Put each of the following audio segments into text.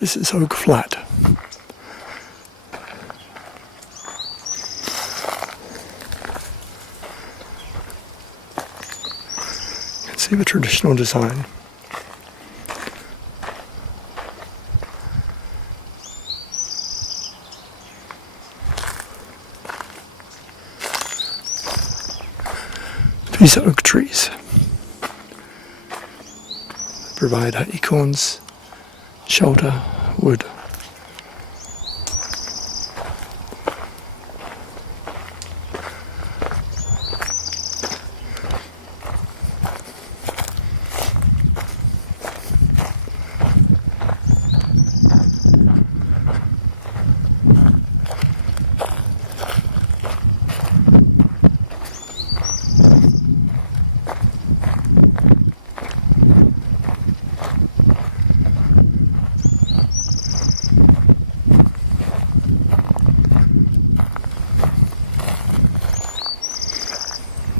This is Oak Flat. You can see the traditional design. These are oak trees. They provide acorns, shelter, wood.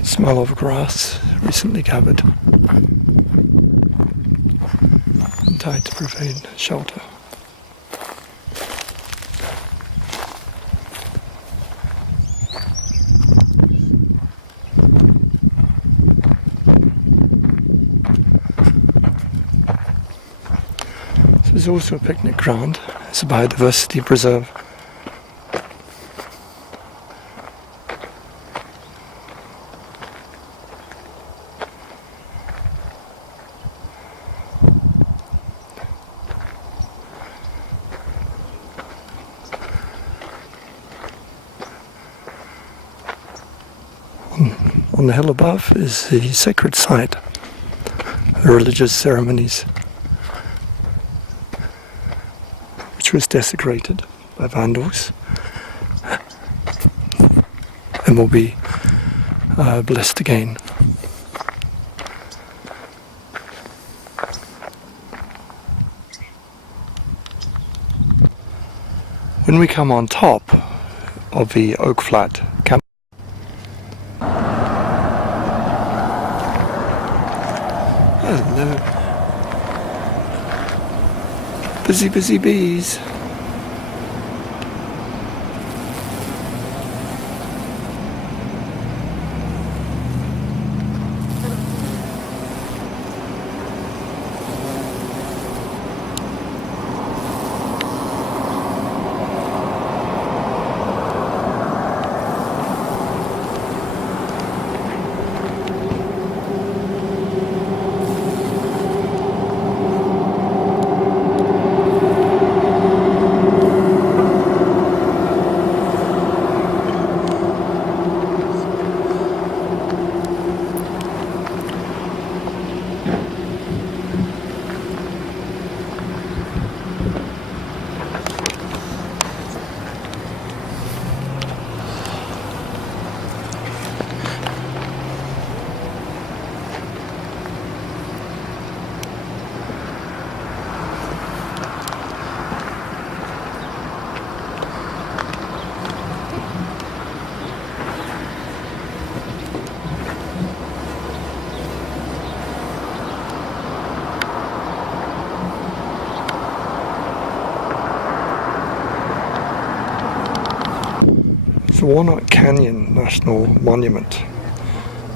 Smell of grass recently gathered and tied to provide shelter. This is also a picnic ground. It's a biodiversity preserve. On the hill above is the sacred site, the religious ceremonies, which was desecrated by vandals and will be blessed again. When we come on top of the Oak Flat camp, hello. Busy bees. The Walnut Canyon National Monument.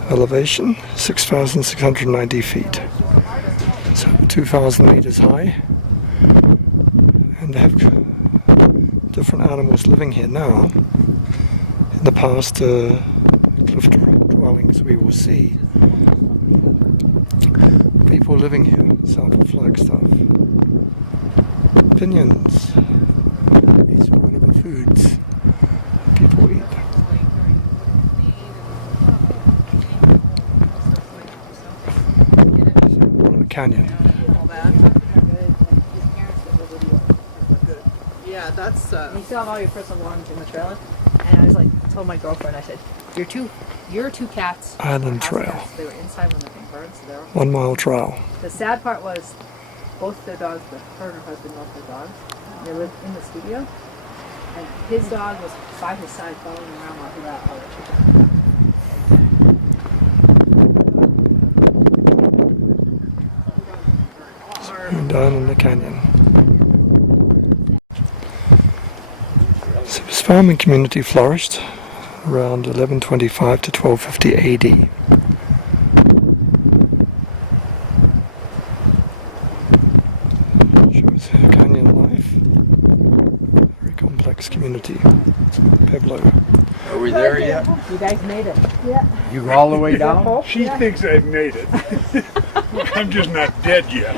Elevation 6,690 feet. So 2,000 meters high. And they have different animals living here now. In the past, cliff dwellings we will see. People living here, sample Flagstaff. Opinions. These are one of the foods people eat. Walnut Canyon. Yeah, that's. You still have all your personal belongings in the trailer, and I was like, told my girlfriend, I said, your two cats. Island Trail. Cats. They were inside when they were burned, so they were. 1 mile trail. The sad part was, both their dogs, but her and her husband loved their dogs. They lived in the studio, and his dog was by his side following him around while he was out all the chicken. And down in the canyon. farming community flourished around 1125 to 1250 AD. Shows canyon life. Very complex community. Pueblo. Are we there yet? You guys made it. You go all the way down? She thinks I've made it. I'm just not dead yet.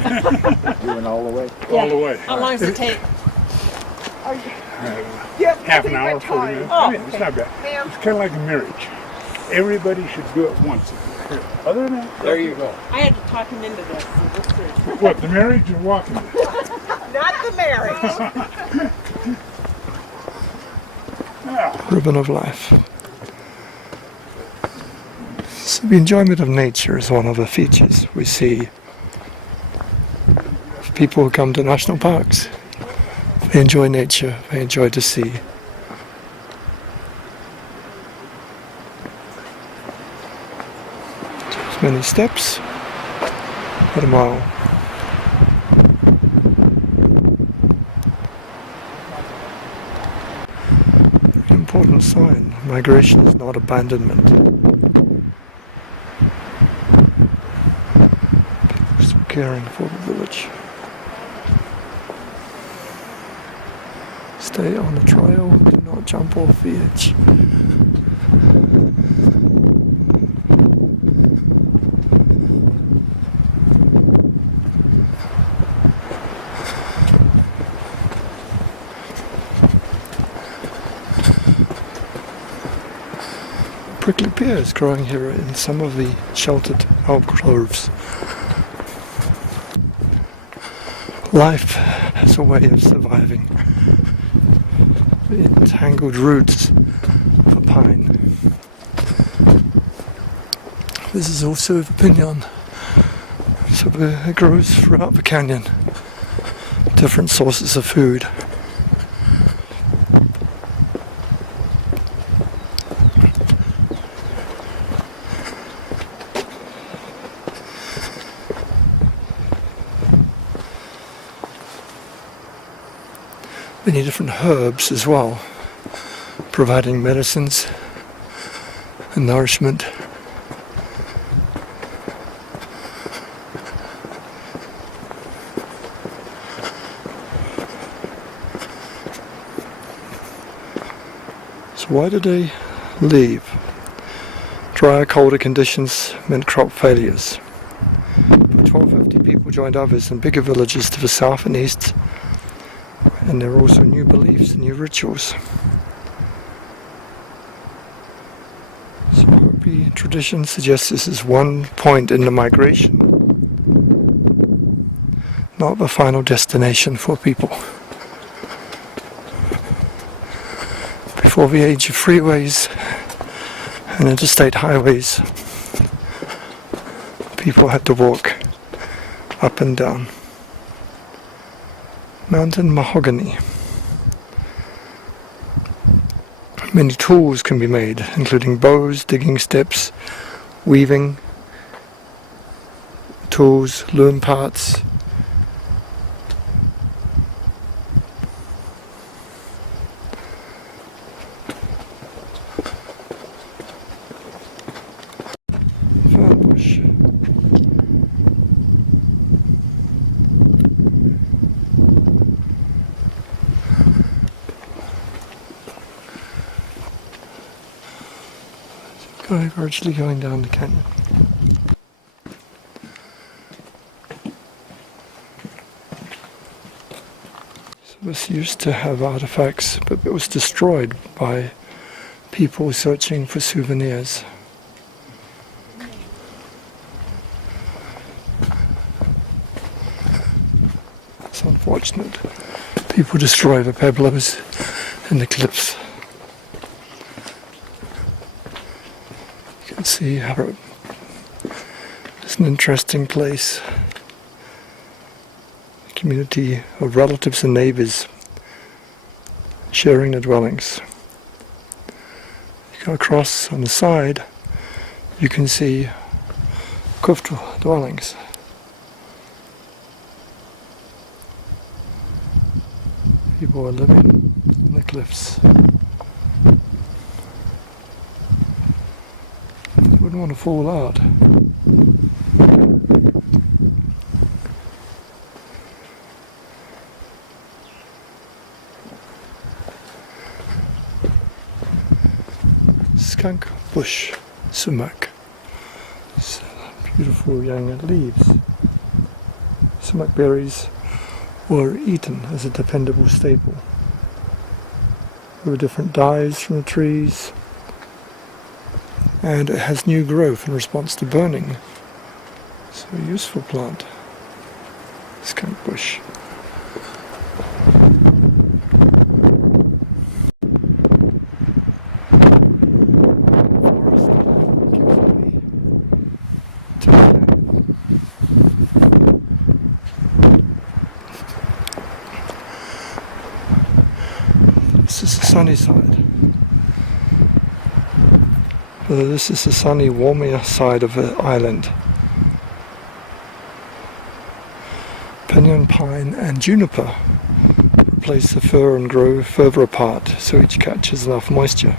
You went all the way? All the way. How long does it take? Half an hour, 40 minutes. I mean, it's not bad. It's kind of like a marriage. Everybody should do it once. Other than that, There you go. I had to talk him into this. So this is what, the marriage or walking? not the marriage. Ribbon of life. So the enjoyment of nature is one of the features we see of people who come to national parks. They enjoy nature, they enjoy the sea. As many steps at a mile. Very important sign. Migration is not abandonment. People still caring for the village. Stay on the trail, do not jump off the edge. Prickly pears growing here in some of the sheltered alcoves. Life has a way of surviving. The entangled roots of a pine. This is also the pinyon. So it grows throughout the canyon. Different sources of food. Many different herbs as well, providing medicines and nourishment. So why did they leave? Drier, colder conditions meant crop failures. By 1250 people joined others in bigger villages to the south and east. And there are also new beliefs and new rituals. So Hopi tradition suggests this is one point in the migration, not the final destination for people. Before the age of freeways and interstate highways, people had to walk up and down. Mountain mahogany. Many tools can be made, including bows, digging steps, weaving tools, loom parts. Fernbush. Gradually going down the canyon. So this used to have artifacts, but it was destroyed by people searching for souvenirs. It's unfortunate. People destroy the pueblos and the cliffs. See how it's an interesting place. A community of relatives and neighbors sharing the dwellings. You go across on the side, you can see cliff dwellings. People are living in the cliffs. don't want to fall out. Skunk bush sumac. It's beautiful young leaves. Sumac berries were eaten as a dependable staple. There were different dyes from the trees, and it has new growth in response to burning. So a useful plant. Skunk bush. This is the sunny side. This is the sunny, warmer side of the island. Pinyon, pine and juniper replace the fir and grow further apart so each catches enough moisture.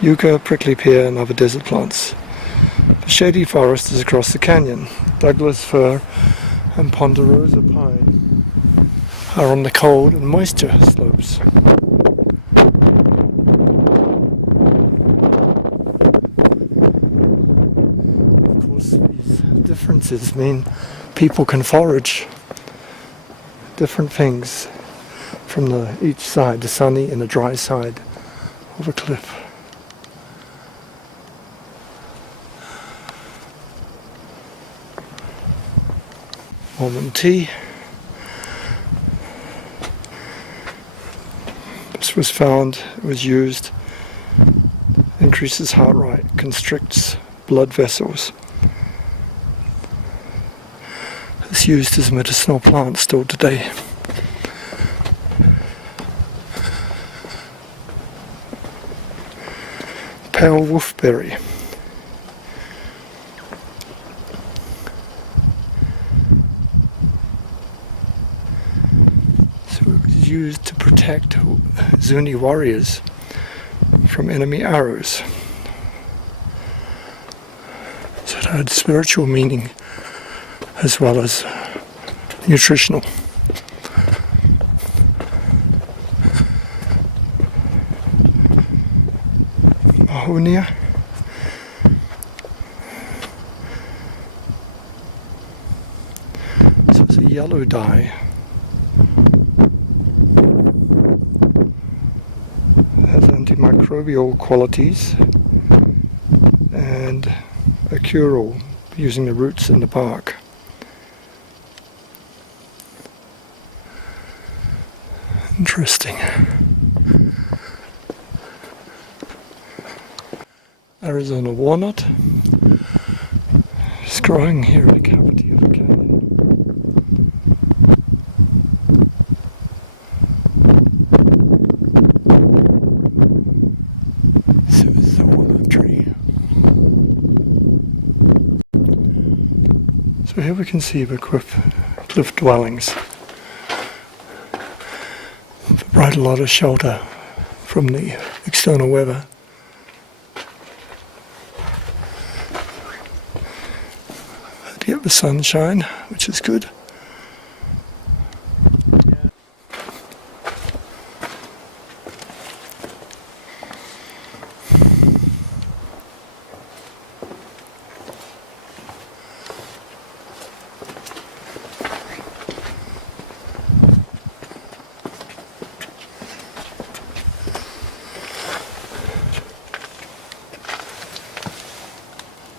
Yucca, prickly pear and other desert plants. The shady forest is across the canyon. Douglas fir and Ponderosa pine are on the cold and moisture slopes. Of course, these differences mean people can forage different things from each side, the sunny and the dry side of a cliff. Almond tea. This was found, it was used, increases heart rate, constricts blood vessels. It's used as a medicinal plant still today. Pale wolfberry. So it was used to protect Zuni warriors from enemy arrows. So it had spiritual meaning as well as nutritional. Mahonia. So it's a yellow dye. It has antimicrobial qualities and a cure-all using the roots and the bark. Interesting. Arizona walnut is growing here in the cavity of the canyon. So this is the walnut tree. So here we can see the cliff dwellings. Provide a lot of shelter from the external weather. Get the sunshine, which is good.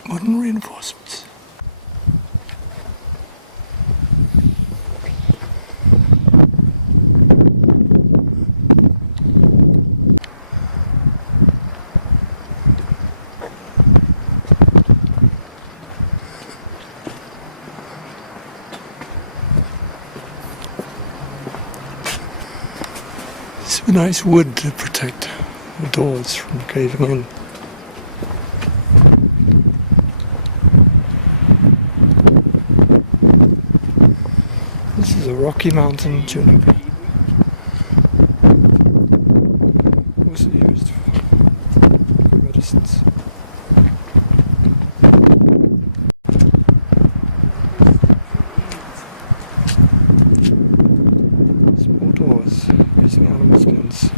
Modern reinforcements. It's a nice wood to protect the doors from caving in. This is a Rocky Mountain juniper. Also used for medicines. using animal skins.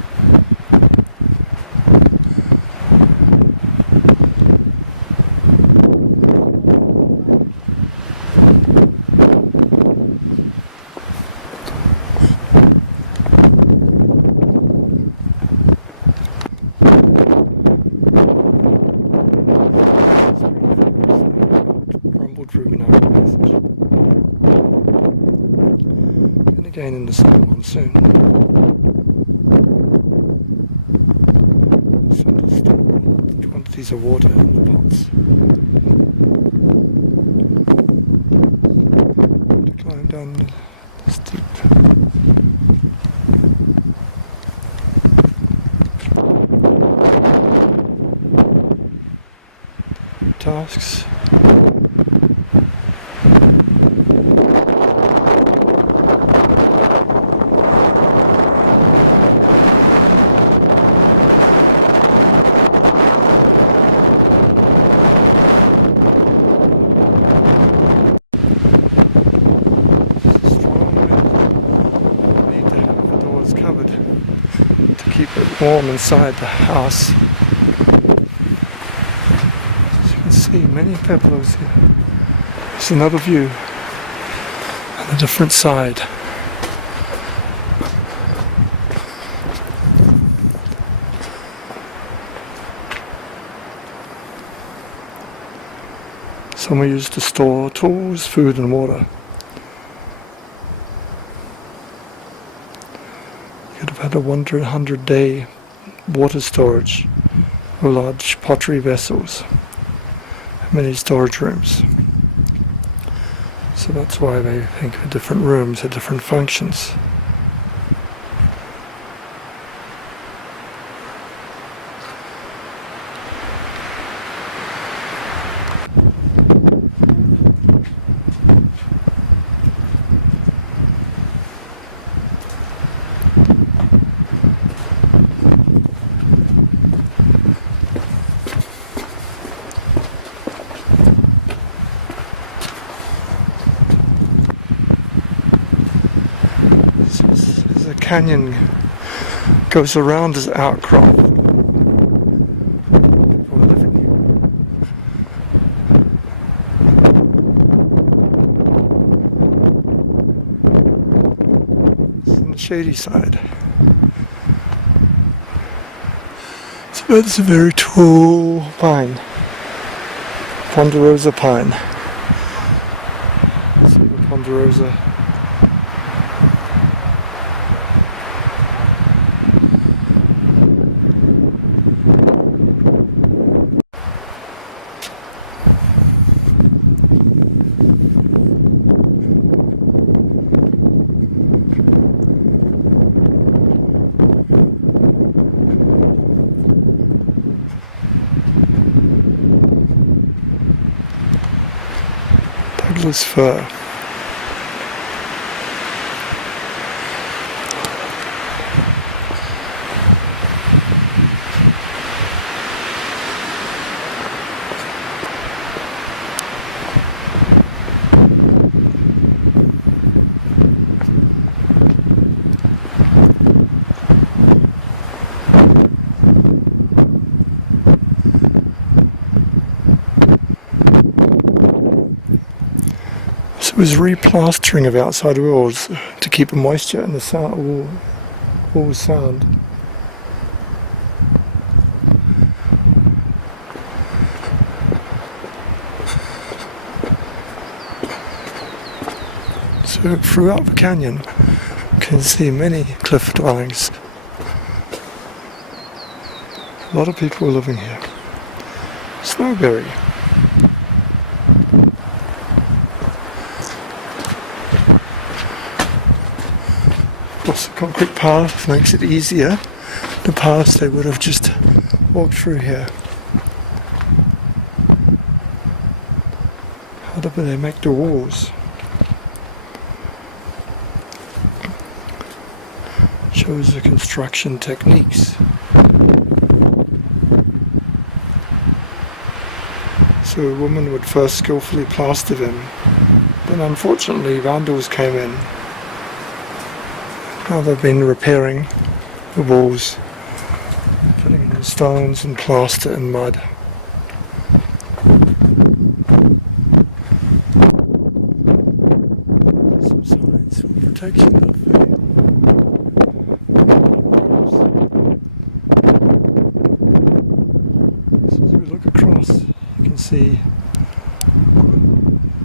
Rumbled through an narrow passage. And again in the summer monsoon. So to store quantities of water in the pots. To climb down the steep tasks. Keep it warm inside the house. As you can see, many peplars here. There's another view on a different side. Some are used to store tools, food and water. Could have had a 100-day water storage or large pottery vessels, many storage rooms. So that's why they think the different rooms have different functions. The canyon goes around this outcrop. People are living here. It's on the shady side. So it's a very tall pine. Ponderosa pine. Silver Ponderosa. Douglas fir. It was replastering of outside walls to keep the moisture and the sound, wall sound. So throughout the canyon you can see many cliff dwellings. A lot of people are living here. Snowberry. The concrete path makes it easier. The past they would have just walked through here. How do they make the walls? Shows the construction techniques. So a woman would first skillfully plaster them. Then unfortunately vandals came in. Now they've been repairing the walls, filling in stones and plaster and mud. Some signs for protection of the so as we look across, you can see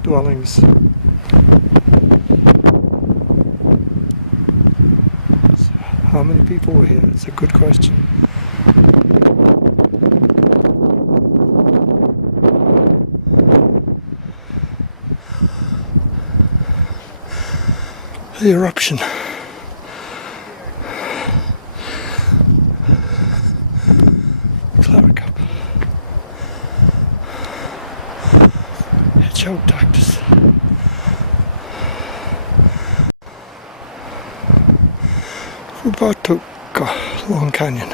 dwellings. How many people were here? It's a good question. The eruption. Clariccup. Geodactus. Ubatuka, Long Canyon.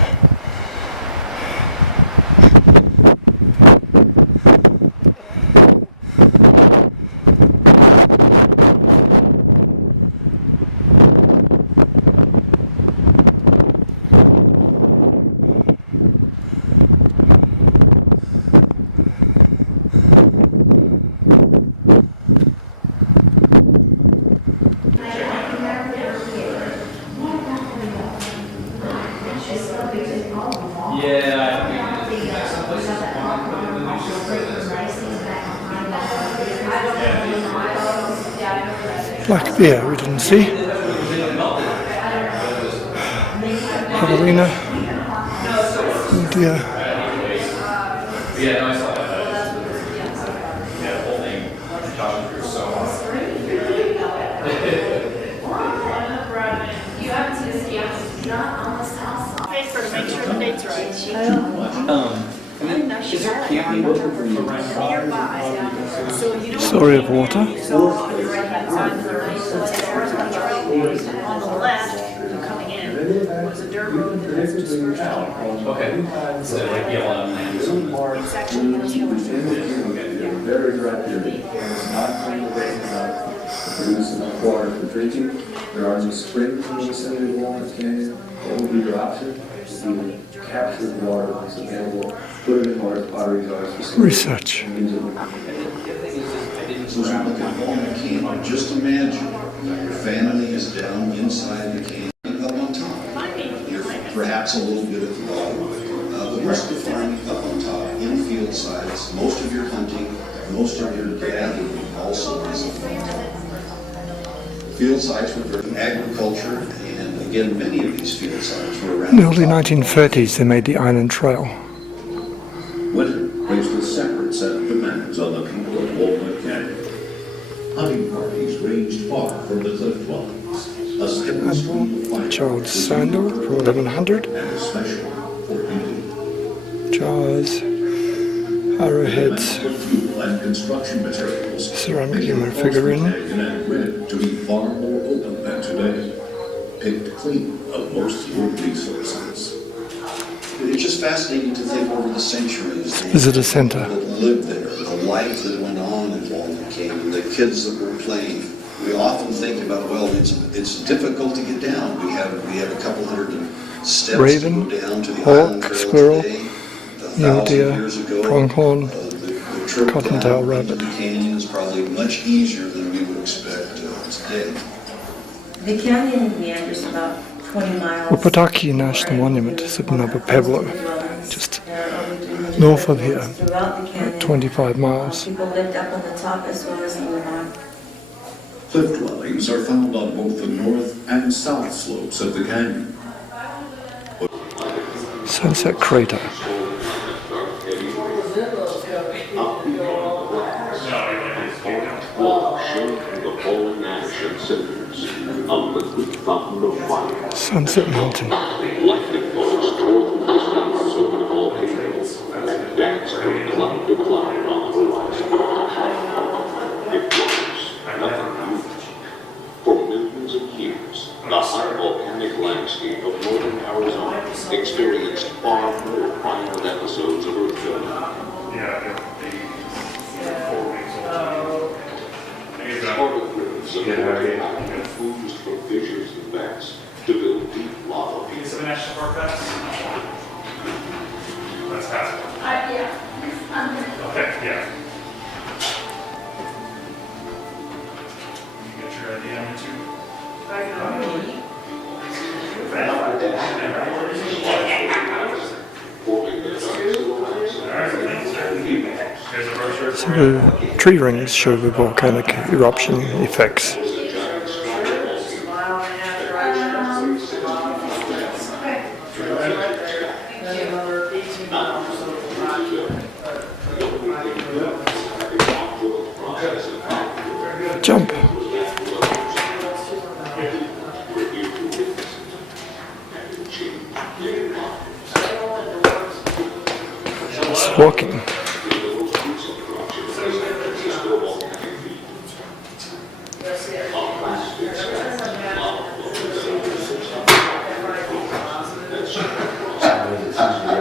Black bear we didn't see. Javelina. Oh dear. Yeah, no, I saw that. Yeah, the whole thing. Josh grew so hard. Paper to make sure the date's right. Is there camping around? Story of water. On the left, coming in, was a dirt road that was dispersed. Okay. So like yellow on land or something. It's actually in the Very dry period. Not producing water for drinking. There are no springs in the vicinity of Walnut Canyon. What would be your option? Is to capture the water that's available, put it in large pottery jars for storage, Research. and use it. Just imagine your family is down inside the canyon up on top. You're perhaps a little bit at the bottom. But most of the farming up on top, infield sites, most of your hunting, most of your gathering also is up on top. Field sites were for agriculture, and again, many of these field sites were around. In the early 1930s they made the Island Trail. Winter placed a separate set of demands on the people of Walnut Canyon. Hunting parties ranged far from the cliff dwellings. A steady stream of fire Charles Sandal for 1100. and especially for beauty. Jars, arrowheads, Demands for fuel and construction materials. ceramic human figurine. And grid to be far more open than today. Picked clean of most wood resources. It's just fascinating to think over the centuries. Visitor center. That lived there, the life that went on in Walnut Canyon, the kids that were playing. We often think about, well, it's difficult to get down. We have a couple hundred steps Raven, to go down to the hawk, island trail squirrel, today. mule deer, 1,000 years ago, pronghorn, the trip cottontail down rabbit. into the canyon is probably much easier than we would expect today. The canyon meanders about 20 miles. Upataki National Monument is at Navajo Pueblo, just north of here, Throughout the canyon, 25 miles. people lived up on the top as well as on the bottom. Cliff dwellings are found on both the north and south slopes of the canyon. Sunset Crater. Sunset Mountain. Lightning bolts tore through the skies over the volcanoes and danced from cloud to cloud on the horizon. It was nothing huge. For millions of years, the high volcanic landscape of northern Arizona experienced far more violent episodes of earthquake. Sparta rivers of the volcano fused from fissures and vents to build deep lava fields. more pass? Let's pass it. Yeah. Okay, yeah. You get your ID on YouTube? Alright, thanks, sir. Here's a brochure. So the tree rings show the volcanic eruption effects. Jump. It's walking.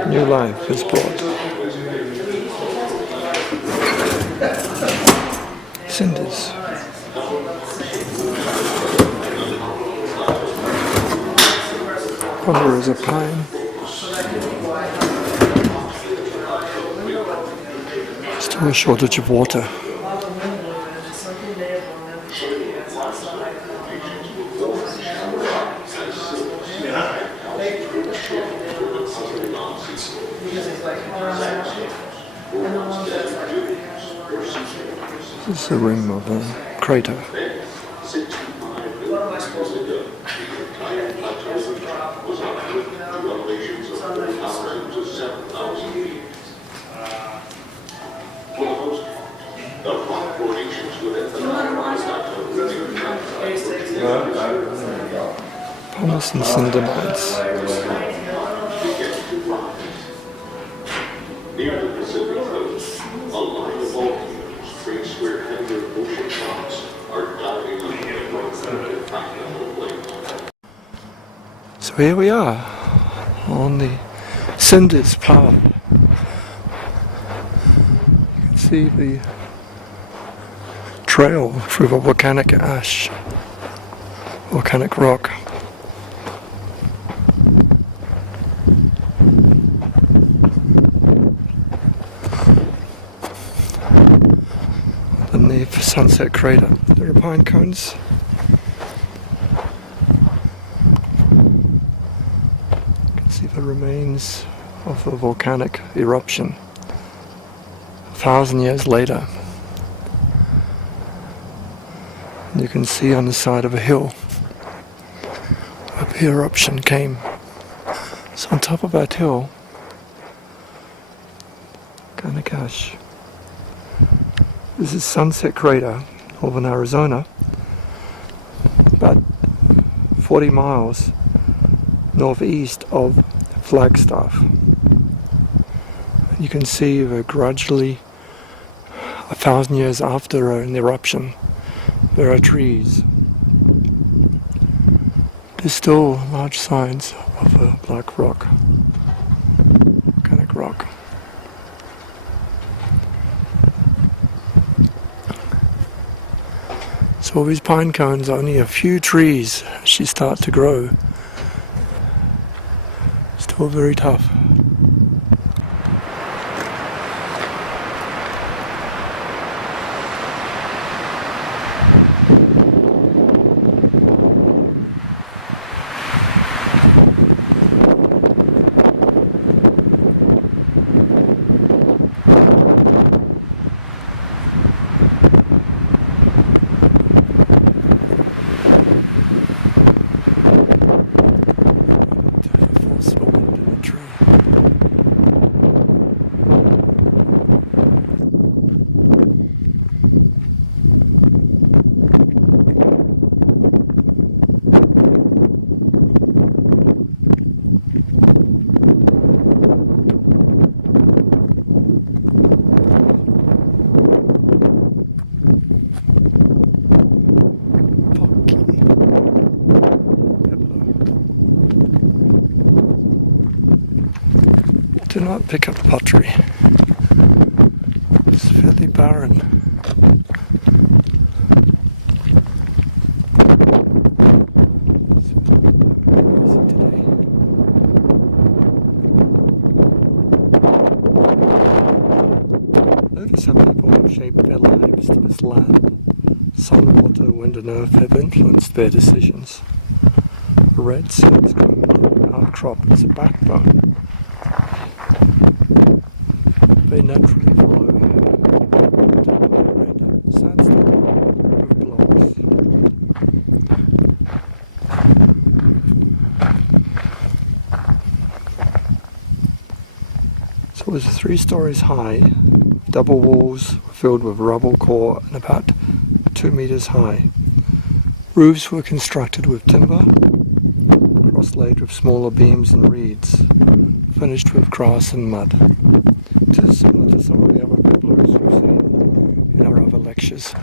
New life is brought. Cinders. Ponderosa pine. Still a shortage of water. This is the rim of a crater. Pumice and cinder mines. Near the Pacific coast, a line of volcanoes trace where heavier ocean rocks are diving under the continental plate. So here we are on the cinders path. You can see the trail through the volcanic ash, volcanic rock. Underneath Sunset Crater, there are pine cones. You can see the remains of the volcanic eruption 1,000 years later. And you can see on the side of a hill where the eruption came. So on top of that hill, volcanic ash. This is Sunset Crater over in Arizona, about 40 miles northeast of Flagstaff. And you can see that gradually, 1,000 years after an eruption, there are trees. There's still large signs of a black rock, volcanic rock. So all these pine cones are only a few trees as you start to grow. Still very tough. Do not pick up pottery. It's fairly barren. Easy today. people's land. Sun, water, wind and earth have influenced their decisions. The red sandstone outcrop is a backbone. They naturally follow the red sandstone with blocks. So it was 3 stories high. Double walls were filled with rubble core and about 2 meters high. Roofs were constructed with timber, cross-laid with smaller beams and reeds, finished with grass and mud. It is similar to some of the other pueblos we've seen in our other lectures.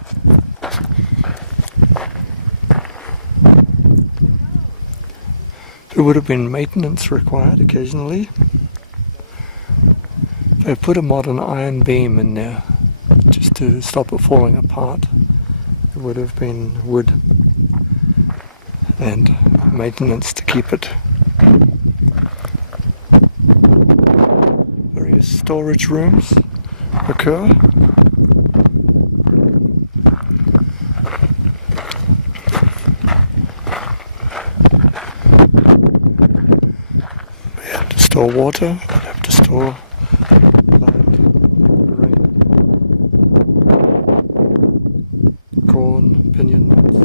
There would have been maintenance required occasionally. They've put a modern iron beam in there just to stop it falling apart. It would have been wood and maintenance to keep it. Various storage rooms occur. They have to store water, they have to store corn, pinyon nuts,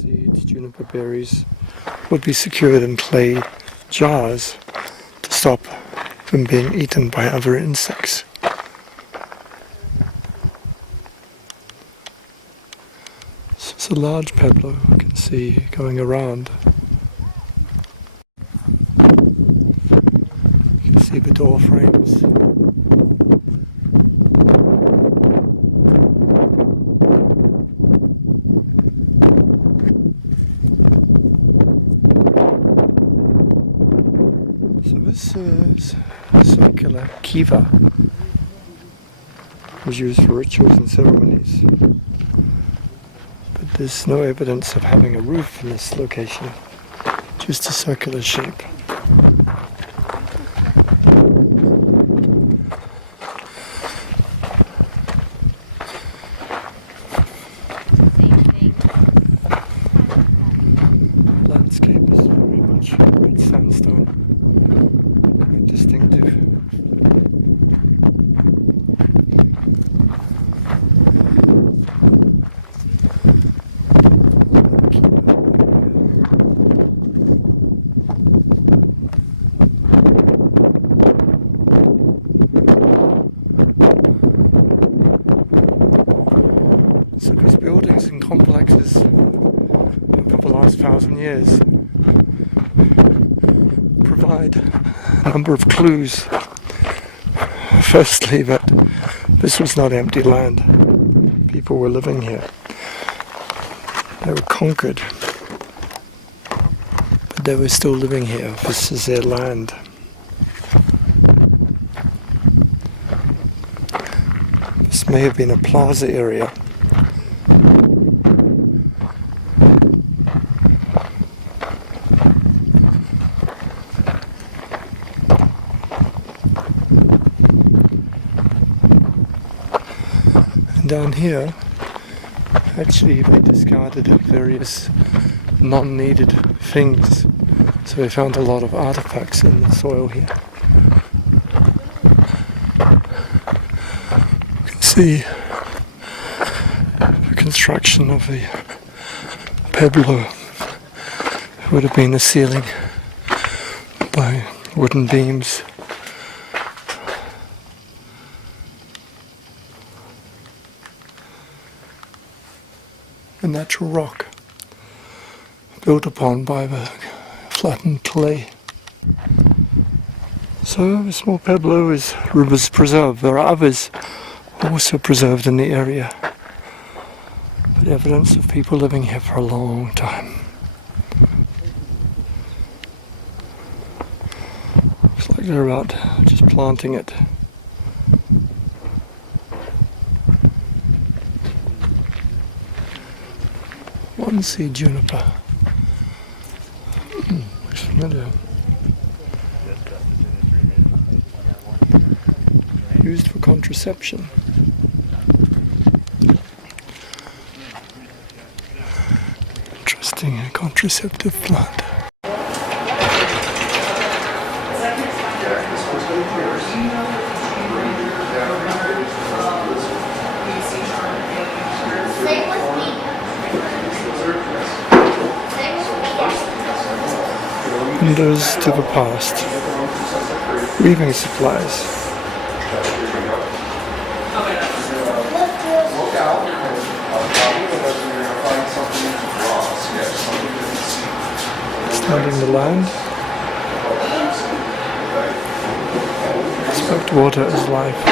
seeds, juniper berries would be secured in clay jars to stop them being eaten by other insects. This is a large pueblo you can see going around. You can see the door frames. This is a circular kiva. It was used for rituals and ceremonies. But there's no evidence of having a roof in this location, just a circular shape. Landscape is very much red sandstone. Distinctive. So these buildings and complexes over the last 1,000 years provide a number of clues. Firstly, that this was not empty land. People were living here. They were conquered, but they were still living here. This is their land. This may have been a plaza area. Down here, actually they discarded various non-needed things, so they found a lot of artifacts in the soil here. You can see the construction of the pueblo. It would have been a ceiling by wooden beams. A natural rock built upon by the flattened clay. So the small pueblo is preserved. There are others also preserved in the area, but evidence of people living here for a long time. Looks like they're about just planting it. One seed juniper. Looks familiar. Used for contraception. harvesting a contraceptive plant. Windows to the past. Weaving supplies. Studying the land. Smoked water is life.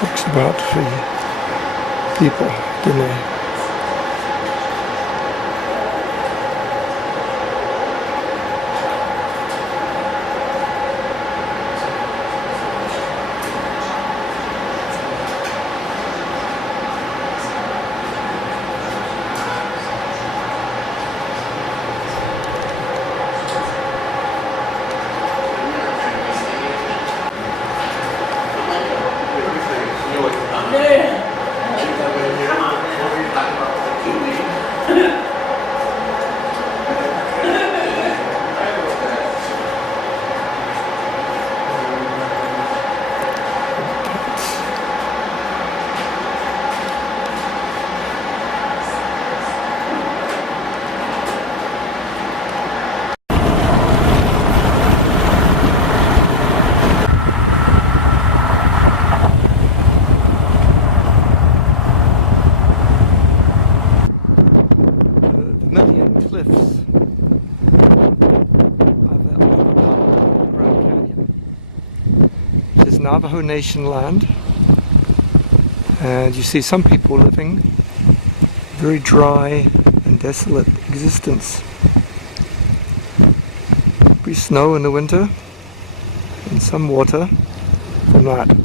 Talks about the people, didn't they? Cliffs of the upper part of the Grand Canyon. This is Navajo Nation land, and you see some people living very dry and desolate existence. We snow in the winter and some water from that.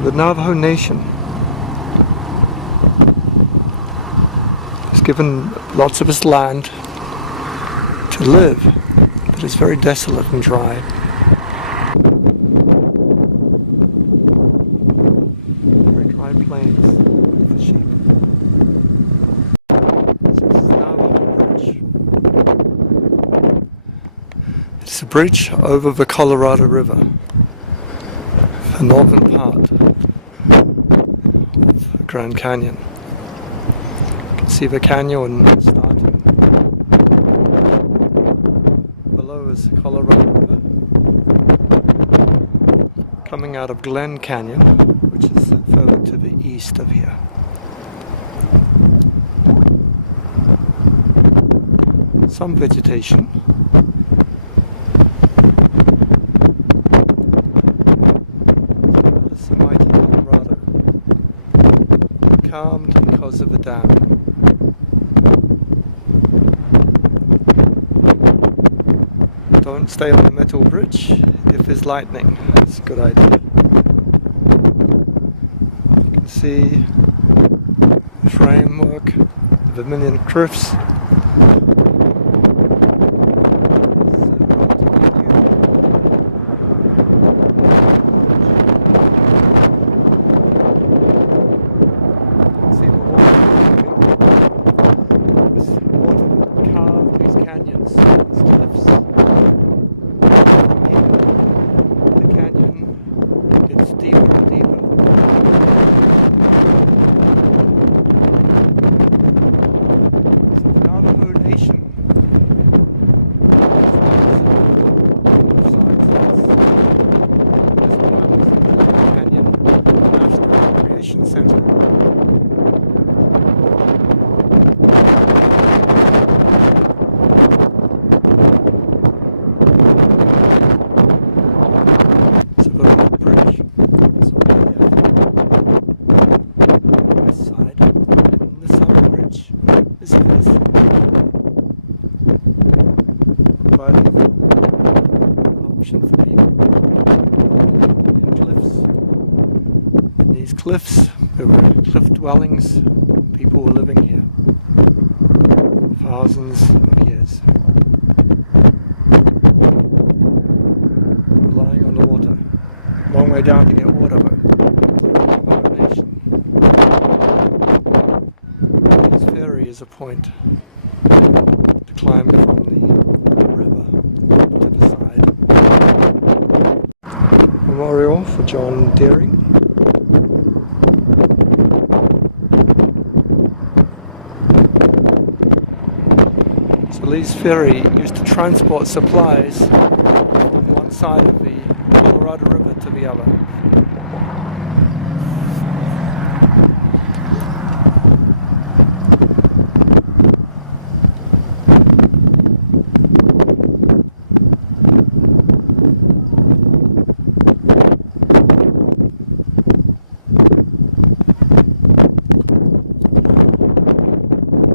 The Navajo Nation has given lots of its land to live, but it's very desolate and dry. Very dry plains for sheep. So this is Navajo Bridge. It's a bridge over the Colorado River, the northern part of Grand Canyon. You can see the canyon starting. Below is the Colorado River. Coming out of Glen Canyon, which is further to the east of here. Some vegetation. That is the mighty Colorado, calmed because of a dam. Don't stay on the metal bridge if there's lightning. It's a good idea. You can see the framework of a million cliffs. Cliffs, there were cliff dwellings, people were living here for thousands of years, relying on the water. Long way down to get water, but Navajo Nation. This ferry is a point to climb from the river to the side. Memorial for John Darryl. Lee's ferry used to transport supplies from one side of the Colorado River to the other.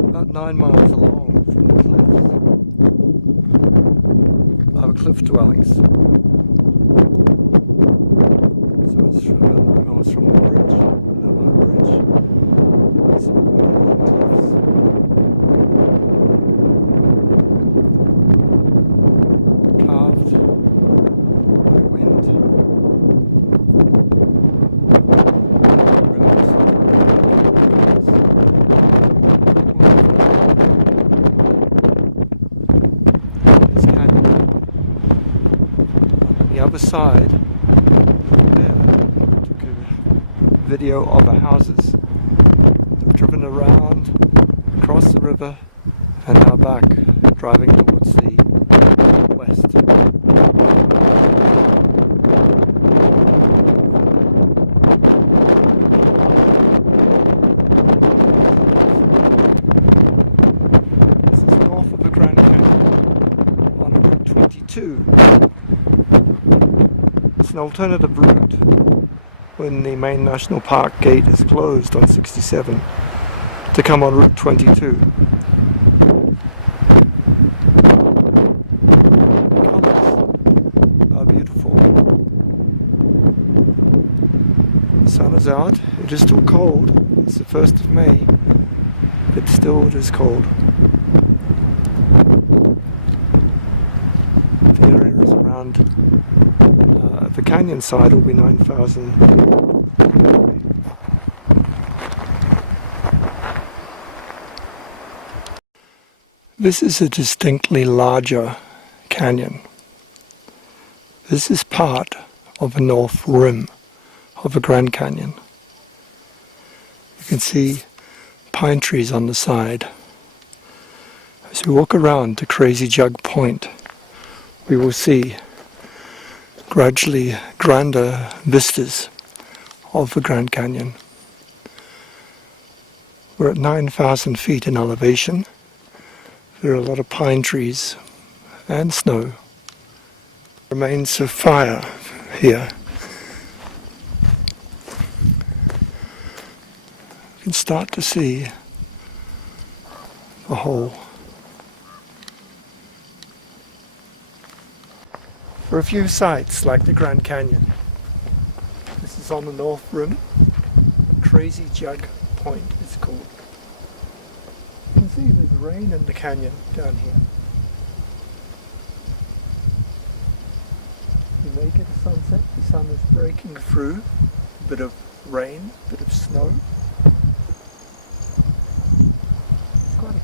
About 9 miles along from the cliffs are cliff dwellings. So it's about 9 miles from the bridge, the Navajo bridge. These are the cliffs. Carved by wind. The other side there took a video of the houses. They've driven around across the river and now back, driving towards the west. This is north of the Grand Canyon on Route 22. It's an alternative route when the main national park gate is closed on 67 to come on Route 22. The colours are beautiful. The sun is out. It is still cold. It's the 1st of May, but still it is cold. The area is around the canyon side will be 9,000 feet away. This is a distinctly larger canyon. This is part of the north rim of the Grand Canyon. You can see pine trees on the side. As we walk around to Crazy Jug Point, we will see gradually grander vistas of the Grand Canyon. We're at 9,000 feet in elevation. There are a lot of pine trees and snow. Remains of fire here. You can start to see the hole. For a few sites like the Grand Canyon. This is on the North Rim. Crazy Jug Point it's called. You can see there's rain in the canyon down here. You make it a sunset, the sun is breaking through, a bit of rain, a bit of snow. It's quite a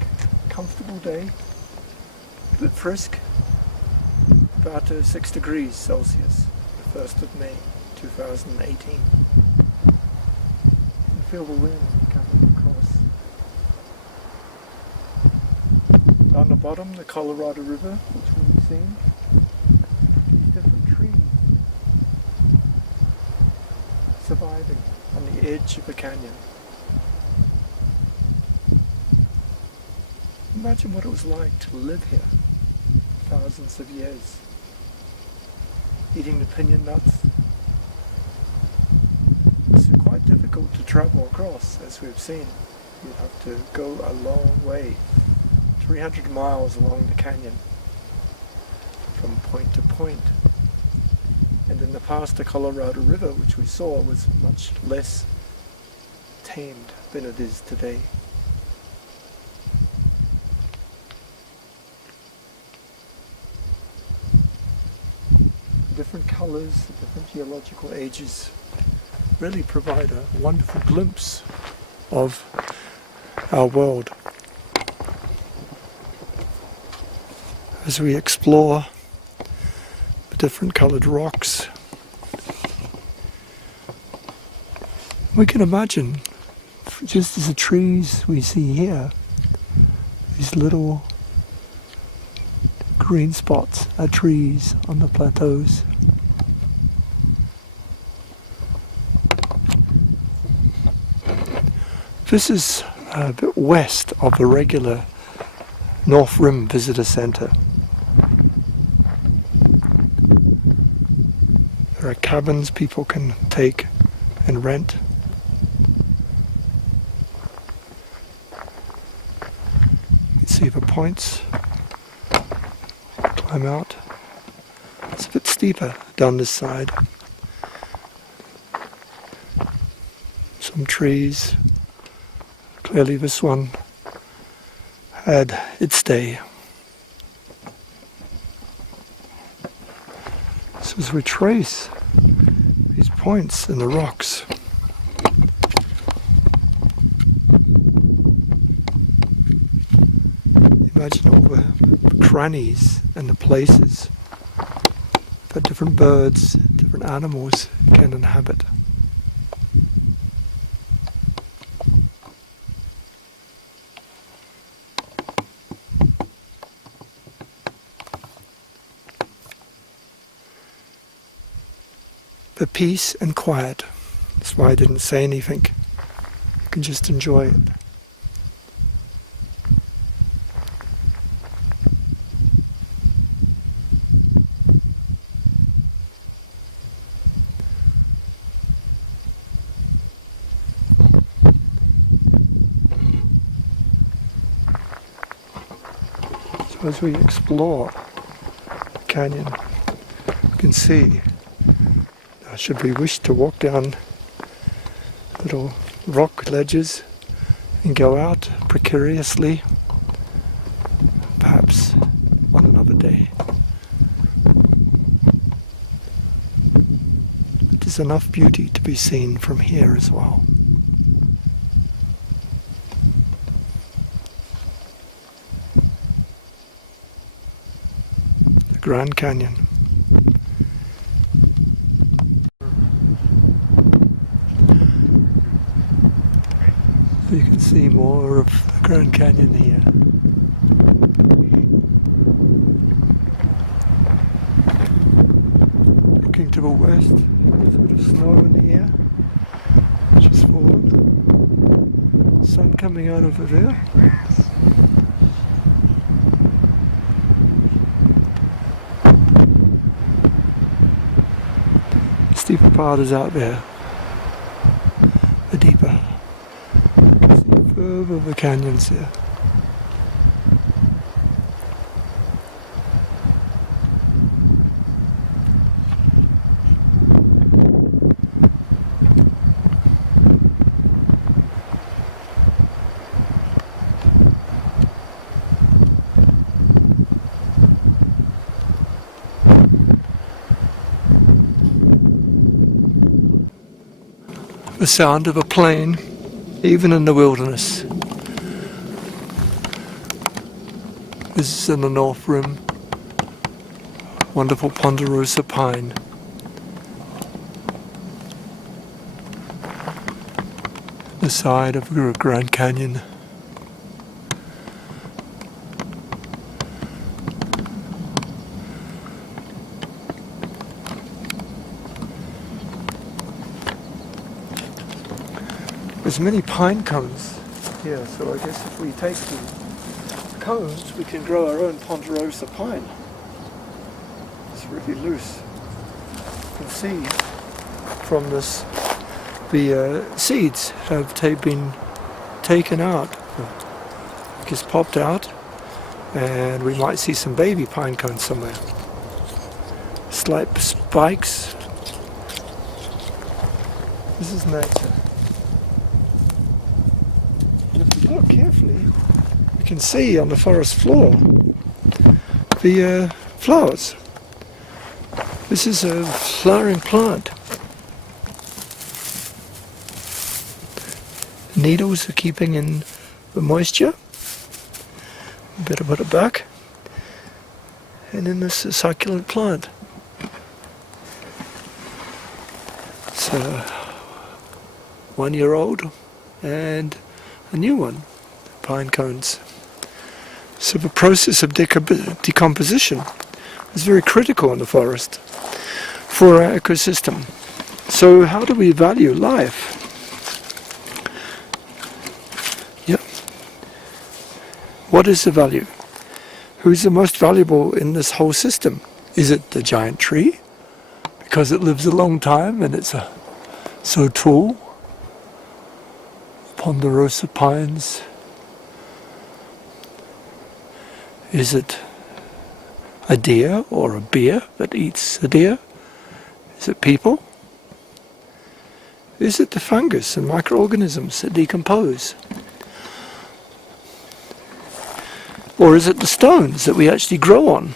comfortable day, a bit brisk, about 6 degrees Celsius, the 1st of May 2018. You can feel the wind coming across. On the bottom, the Colorado River, which we've seen. These different trees surviving on the edge of a canyon. Imagine what it was like to live here thousands of years, eating the pinyon nuts. It's quite difficult to travel across, as we've seen. You'd have to go a long way, 300 miles along the canyon, from point to point. And in the past, the Colorado River, which we saw, was much less tamed than it is today. Different colors, different geological ages really provide a wonderful glimpse of our world. As we explore the different colored rocks, we can imagine, just as the trees we see here, these little green spots are trees on the plateaus. This is a bit west of the regular North Rim Visitor Center. There are cabins people can take and rent. You can see the points. Climb out. It's a bit steeper down this side. Some trees. Clearly this one had its day. So as we trace these points in the rocks, imagine all the crannies and the places that different birds, different animals can inhabit. The peace and quiet. That's why I didn't say anything. You can just enjoy it. So as we explore the canyon, you can see, should we wish to walk down little rock ledges and go out precariously, perhaps on another day. There's enough beauty to be seen from here as well. The Grand Canyon. You can see more of the Grand Canyon here. Looking to the west, there's a bit of snow in the air, which has fallen. Sun coming out over there. Steeper part is out there. The deeper. See further the canyons here. The sound of a plane, even in the wilderness. This is in the North Rim. Wonderful Ponderosa pine. The side of the Grand Canyon. There's many pine cones here, so I guess if we take the cones, we can grow our own Ponderosa pine. It's really loose. You can see from this the seeds have been taken out, just popped out, and we might see some baby pine cones somewhere. Slight spikes. This is nature. And if we look carefully, we can see on the forest floor the flowers. This is a flowering plant. Needles are keeping in the moisture. Better put it back. And then this is a succulent plant. It's 1 year old and a new one, pine cones. So the process of decomposition is very critical in the forest for our ecosystem. So how do we value life? Yep. What is the value? Who's the most valuable in this whole system? Is it the giant tree? Because it lives a long time and it's so tall. Ponderosa pines. Is it a deer or a bear that eats a deer? Is it people? Is it the fungus and microorganisms that decompose? Or is it the stones that we actually grow on?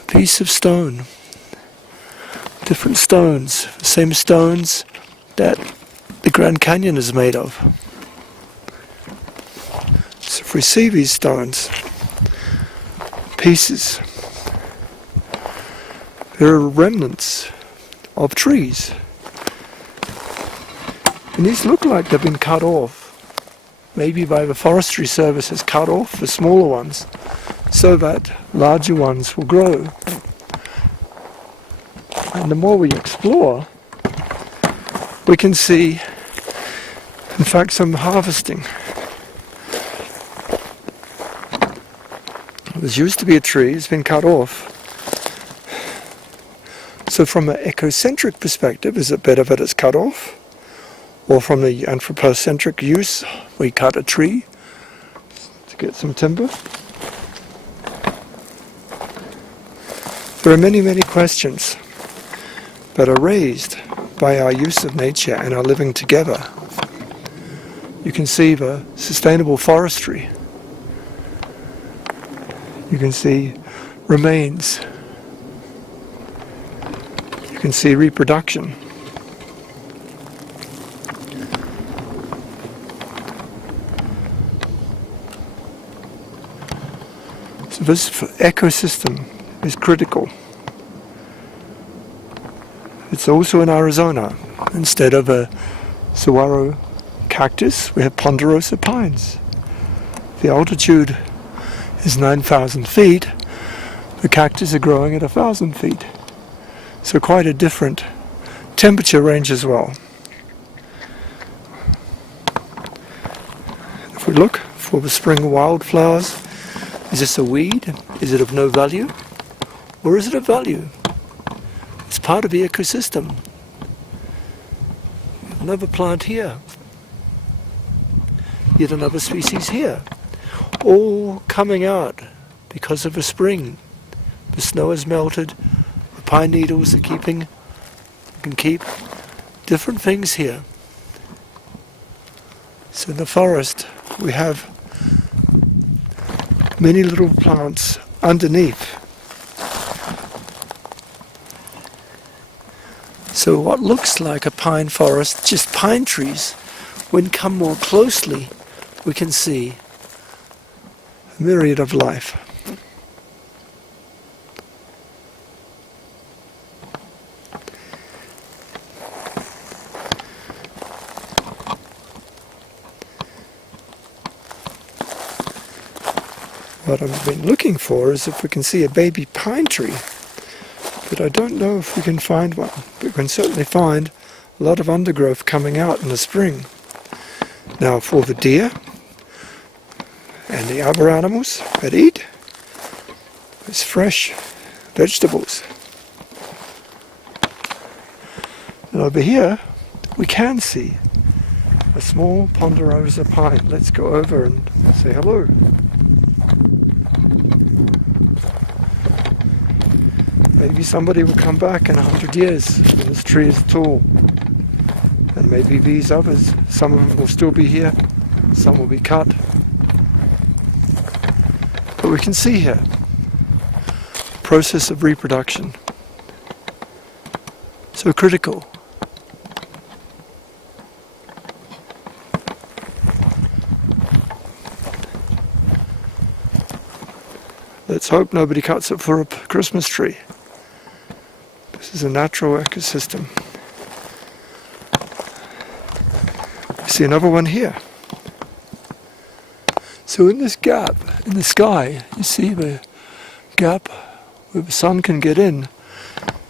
A piece of stone. Different stones. The same stones that the Grand Canyon is made of. So if we see these stones, pieces, there are remnants of trees. And these look like they've been cut off. Maybe by the Forestry Service has cut off the smaller ones so that larger ones will grow. And the more we explore, we can see, in fact, some harvesting. There used to be a tree, it's been cut off. So from an ecocentric perspective, is it better that it's cut off? Or from the anthropocentric use, we cut a tree to get some timber? There are many, many questions that are raised by our use of nature and our living together. You can see the sustainable forestry. You can see remains. You can see reproduction. So this ecosystem is critical. It's also in Arizona. Instead of a saguaro cactus, we have Ponderosa pines. The altitude is 9,000 feet. The cactus are growing at 1,000 feet. So quite a different temperature range as well. If we look for the spring wildflowers, is this a weed? Is it of no value? Or is it of value? It's part of the ecosystem. Another plant here. Yet another species here. All coming out because of a spring. The snow has melted. The pine needles are keeping. You can keep different things here. So in the forest we have many little plants underneath. So what looks like a pine forest, just pine trees, when come more closely, we can see a myriad of life. What I've been looking for is if we can see a baby pine tree, but I don't know if we can find one. But we can certainly find a lot of undergrowth coming out in the spring. Now for the deer and the other animals that eat, it's fresh vegetables. And over here we can see a small Ponderosa pine. Let's go over and say hello. Maybe somebody will come back in 100 years when this tree is tall. And maybe these others, some of them will still be here, some will be cut. But we can see here, process of reproduction. So critical. Let's hope nobody cuts it for a Christmas tree. This is a natural ecosystem. We see another one here. So in this gap in the sky, you see the gap where the sun can get in.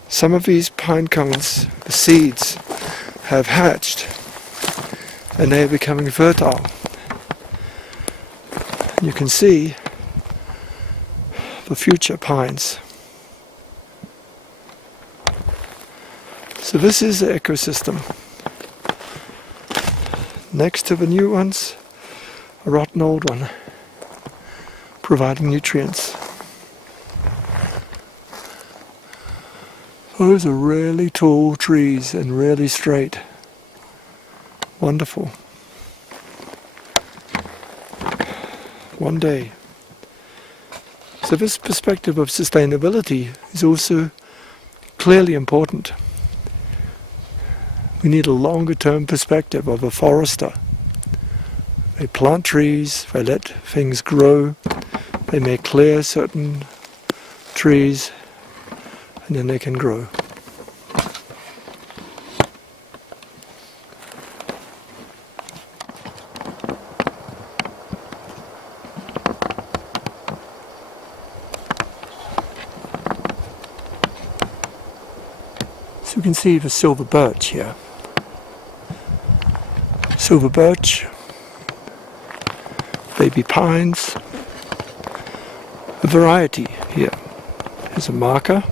Some of these pine cones, the seeds, have hatched and they are becoming fertile. You can see the future pines. So this is the ecosystem. Next to the new ones, a rotten old one, providing nutrients. Those are really tall trees and really straight. Wonderful. One day. So this perspective of sustainability is also clearly important. We need a longer term perspective of a forester. They plant trees, they let things grow, they may clear certain trees, and then they can grow. So you can see the silver birch here. Silver birch, baby pines, a variety here. Here's a marker.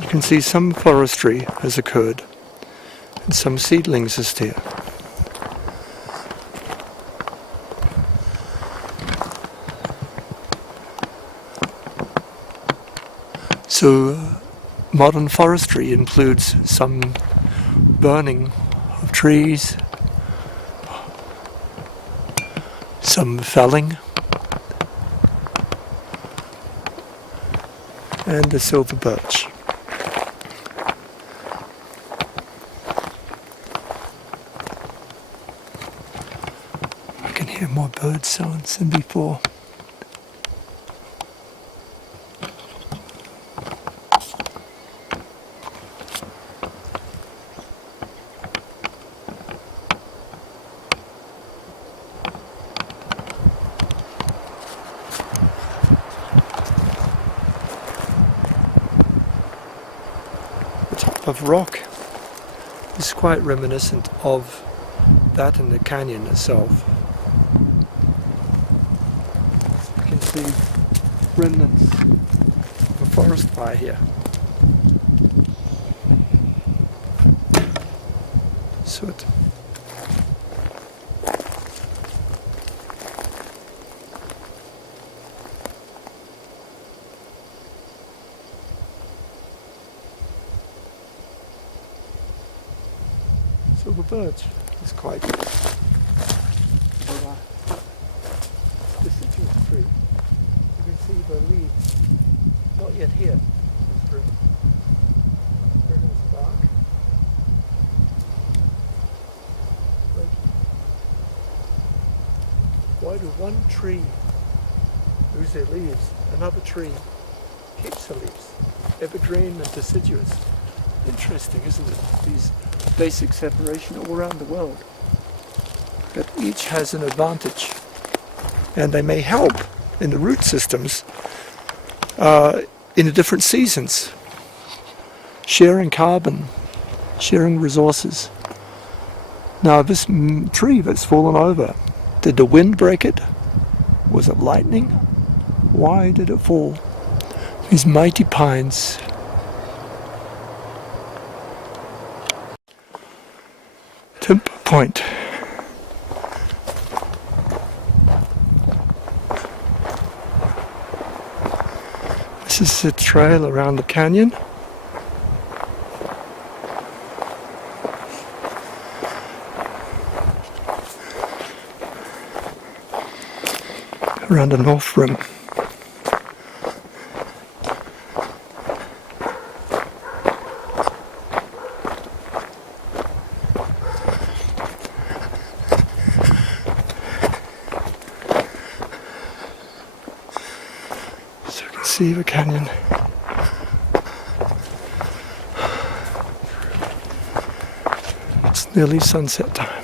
You can see some forestry has occurred and some seedlings are here. So modern forestry includes some burning of trees, some felling, and the silver birch. I can hear more bird sounds than before. Of rock is quite reminiscent of that and the canyon itself. You can see remnants of a forest fire here. Soot. Silver birch is quite deciduous tree. You can see the leaves, not yet here. It's spring. Spring is dark. Why do one tree lose their leaves, another tree keeps the leaves? Evergreen and deciduous. Interesting, isn't it? These basic separation all around the world. But each has an advantage. And they may help in the root systems in the different seasons. Sharing carbon, sharing resources. Now this tree that's fallen over, did the wind break it? Was it lightning? Why did it fall? These mighty pines. Timber Point. This is the trail around the canyon. Around the north rim. So you can see the canyon. It's nearly sunset time.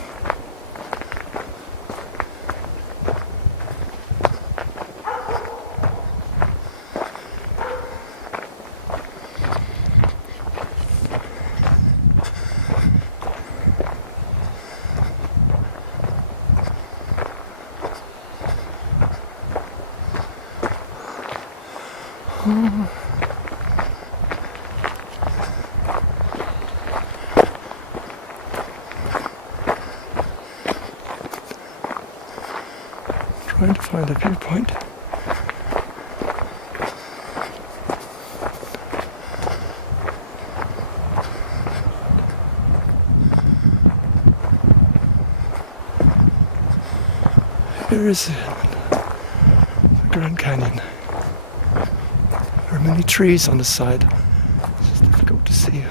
Trying to find a viewpoint. Here is the Grand Canyon. There are many trees on the side. It's difficult to see.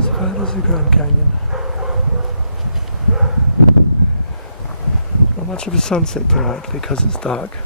So that is the Grand Canyon. Not much of a sunset tonight because it's dark.